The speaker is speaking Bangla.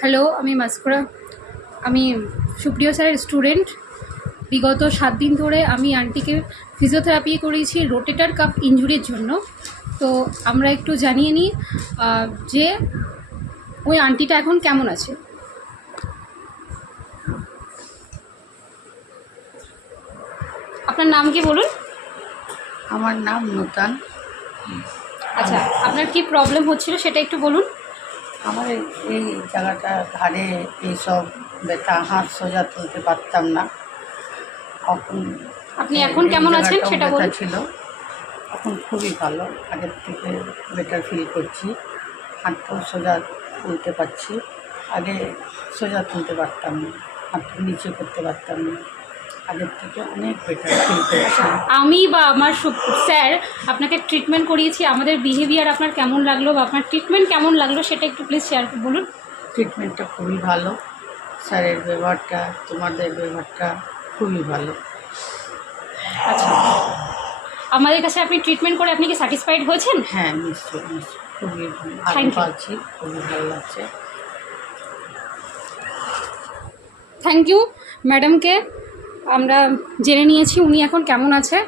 হ্যালো, আমি মাস্কুরা। আমি সুপ্রিয় স্যারের স্টুডেন্ট। বিগত 7 দিন ধরে আমি আন্টিকে ফিজিওথেরাপি করিয়েছি রোটেটর কাফ ইনজুরির জন্য। তো আমরা একটু জানিয়ে নিই যে ওই আন্টিটা এখন কেমন আছে। আপনার নাম কি বলুন? আমার নাম নূতন। আচ্ছা, আপনার কি প্রবলেম হচ্ছিল সেটা একটু বলুন। আমার এই জায়গাটা ঘাড়ে এইসব ব্যথা, হাত সোজা তুলতে পারতাম না। আপনি এখন কেমন আছেন সেটা বলুন। ছিল, এখন খুবই ভালো, আগের থেকে বেটার ফিল করছি। হাতটাও সোজা তুলতে পারছি, আগে সোজা তুলতে পারতাম না, হাতটা নিচে করতে পারতাম না। আগের থেকে অনেক বেটার ফিল করছি। আমি বা আমার স্যার আপনাকে ট্রিটমেন্ট করিয়েছি, আমাদের বিহেভিয়ার আপনার কেমন লাগলো বা আপনার ট্রিটমেন্ট কেমন লাগলো সেটা একটু প্লিজ শেয়ার বলুন। ট্রিটমেন্টটা খুবই ভালো, স্যারের ব্যবহারটা, তোমাদের ব্যবহারটা খুবই ভালো। আচ্ছা, আমাদের কাছে আপনি ট্রিটমেন্ট করে আপনি কি স্যাটিসফাইড হয়েছেন? হ্যাঁ, নিশ্চয়ই নিশ্চয়ই, খুবই Thank you. পাচ্ছি, খুবই ভালো লাগছে। থ্যাংক ইউ ম্যাডামকে। আমরা জেনে নিয়েছি উনি এখন কেমন আছে।